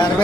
मला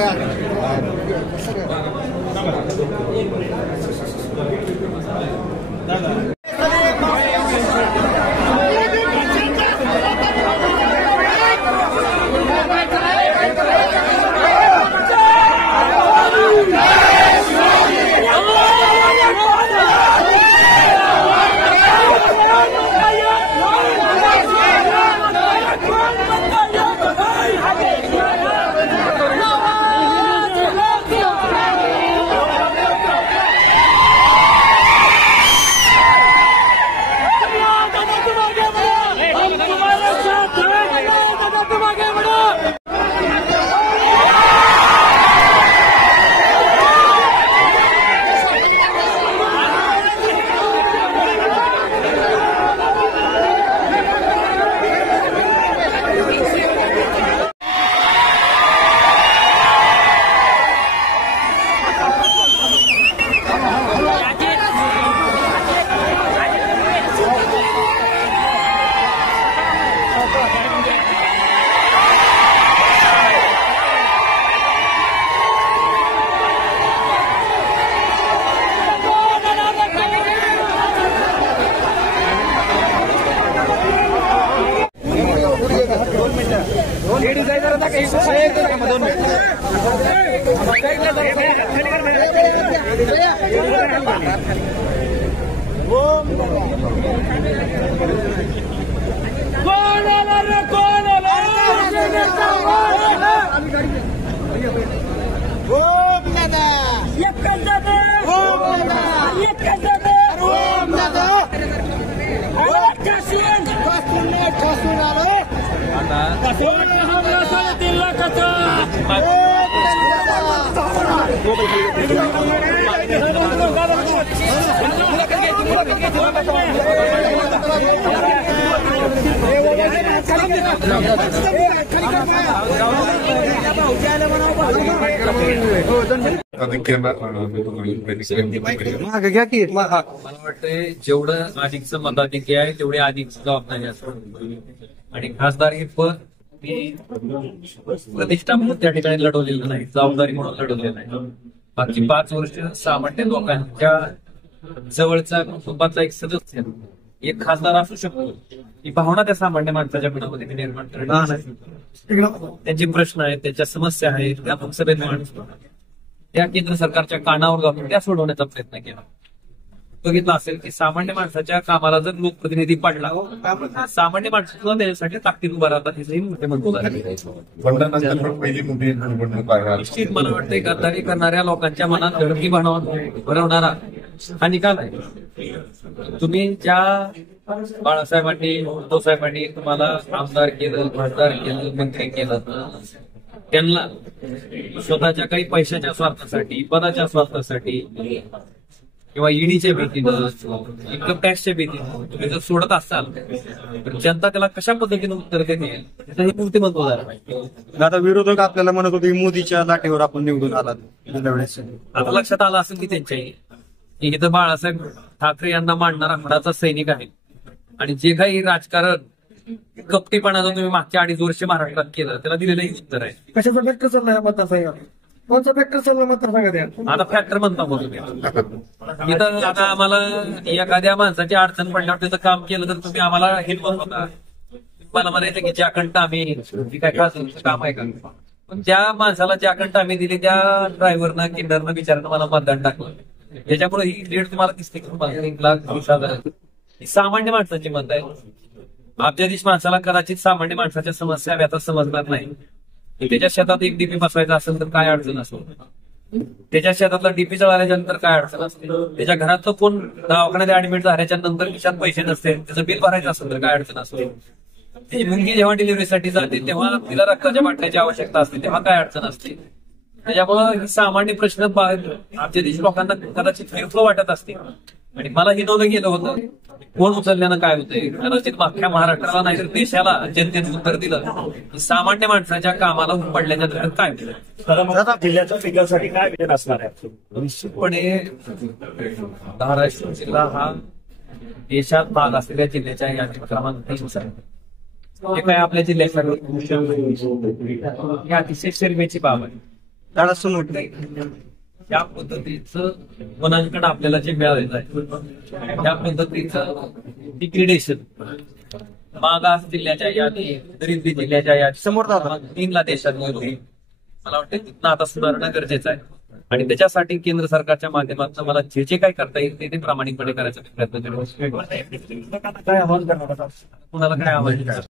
वाटतंय जेवढं अधिकचं मताधिक्य आहे तेवढी अधिक जबाबदारी असते आणि खासदार हे पद प्रतिष्ठा म्हणून त्या ठिकाणी लढवलेलं नाही, जबाबदारी म्हणून लढवलेलं नाही. बाकी 5 वर्ष सामान्य लोकांच्या जवळचा कुटुंबातला एक सदस्य एक खासदार असू शकतो. ही भावना त्या सामान्य माणसाच्या मनामध्ये निर्माण करणं, त्यांचे प्रश्न आहेत, त्यांच्या समस्या आहेत, त्या लोकसभेत मांडतो, त्या केंद्र सरकारच्या कानावर घालून त्या सोडवण्याचा प्रयत्न केला. बघितलं असेल की सामान्य माणसाच्या कामाला जर लोकप्रतिनिधी पडला, सामान्य माणसाला त्याच्यासाठी ताकदीत उभा राहतात. हे मोठे निश्चित मला वाटतं गद्दारी करणाऱ्या लोकांच्या मनात धडकी भरवणारा हा निकाल आहे. तुम्ही ज्या बाळासाहेबांनी उद्धवसाहेबांनी तुम्हाला आमदार केलं, खासदार केलं, मंत्री केलं, त्यांना स्वतःच्या काही पैशाच्या स्वार्थासाठी, पदाच्या स्वार्थासाठी किंवा ईडीच्या भीतीनं, इन्कम टॅक्सच्या भीतीनं तुम्ही जर सोडत असाल तर जनता त्याला कशा पद्धतीने उत्तर देते हे मूर्तिमत्व झालं पाहिजे. आता विरोधक आपल्याला म्हणत होते की मोदीच्या लाटेवर आपण निवडून आलात. आता लक्षात आलं असेल की त्यांच्याही इथं बाळासाहेब ठाकरे यांना मांडणारा खडाचा सैनिक आहे आणि जे काही राजकारण कपटीपणाचं तुम्ही मागच्या 2.5 वर्ष महाराष्ट्रात केलं त्याला दिलेलं उत्तर आहे. कशाचा फॅक्टर चाललाय मतदारसंघात? कोणचा फॅक्टर चालला मतदारसंघात? आता फॅक्टर म्हणता बोलतो इथं. आता आम्हाला एखाद्या माणसाची अडचण पडल्यावर त्याचं काम केलं तर तुम्ही आम्हाला हिलवत होता. मला म्हणायचं की ज्या कंट आम्ही काय खासदारचं काम आहे का? पण ज्या माणसाला ज्या कंट आम्ही दिली त्या ड्रायव्हरनं किंडरनं बिचारानं मला मतदान टाकलं. त्याच्यामुळे ही लीड तुम्हाला दिसते की तुम्हाला 1,20,000 ही सामान्य माणसाची मत आहे. अब्जाधीश माणसाला कदाचित सामान्य माणसाच्या समस्या व्यथा समजणार नाही. त्याच्या शेतात एक डीपी बसवायचा असेल तर काय अडचण असेल, त्याच्या शेतातला डीपी जळाल्याच्या नंतर काय अडचण असते, त्याच्या घरातलं कोण दवाखान्यात ऍडमिट झाल्याच्या नंतर खिशात पैसे नसते, त्याचं बिल भरायचं असेल तर काय अडचण असते, त्याची मुलगी जेव्हा डिलिव्हरीसाठी जाते तेव्हा तिला रक्ताच्या बाटल्याची आवश्यकता असते तेव्हा काय अडचण असते. त्याच्यामुळे ही सामान्य प्रश्न अब्जाधीश लोकांना कदाचित फिरफुलं वाटत असते. आणि मला ही नोंद गेलं होतं कोण उचलल्यानं काय होतंय, कदाचित अख्ख्या महाराष्ट्राला नाहीतर देशाला जनतेने उत्तर दिलं सामान्य माणसाच्या कामाला पडल्याच्या दरम्यान काय होतं. जिल्ह्याच्या पिकासाठी काय विचार असणार आहे? निश्चितपणे धाराशिव जिल्हा हा देशात भाग असलेल्या जिल्ह्याच्या या क्रमांक 3 आहे. हे काय आपल्या जिल्ह्यासाठी अतिशय शर्मेची बाब आहे. त्याला समोर त्या पद्धतीचं गुणांकन आपल्याला जे मिळालेलं आहे त्या पद्धतीचं डिग्रेडेशन मागास जिल्ह्याच्या यादी दरिद्री जिल्ह्याच्या यादी समोर जाता. 3 देशात होती. मला वाटतं तिथं आता सुधारणं गरजेचं आहे आणि त्याच्यासाठी केंद्र सरकारच्या माध्यमातून मला जे जे काही करता येईल ते प्रामाणिकपणे करायचा प्रयत्न करेल. काय आव्हान करणार आता? कुणाला काय आव्हान